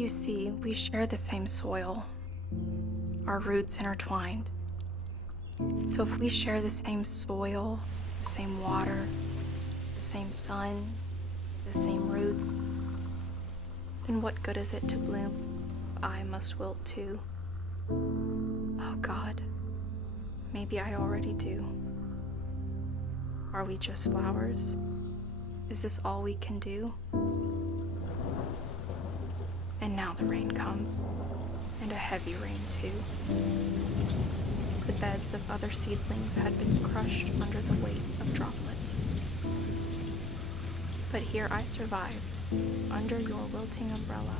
You see, we share the same soil, our roots intertwined. So if we share the same soil, the same water, the same sun, the same roots, then what good is it to bloom if I must wilt too? Oh God, maybe I already do. Are we just flowers? Is this all we can do? And now the rain comes, and a heavy rain too. The beds of other seedlings had been crushed under the weight of droplets. But here I survive, under your wilting umbrella.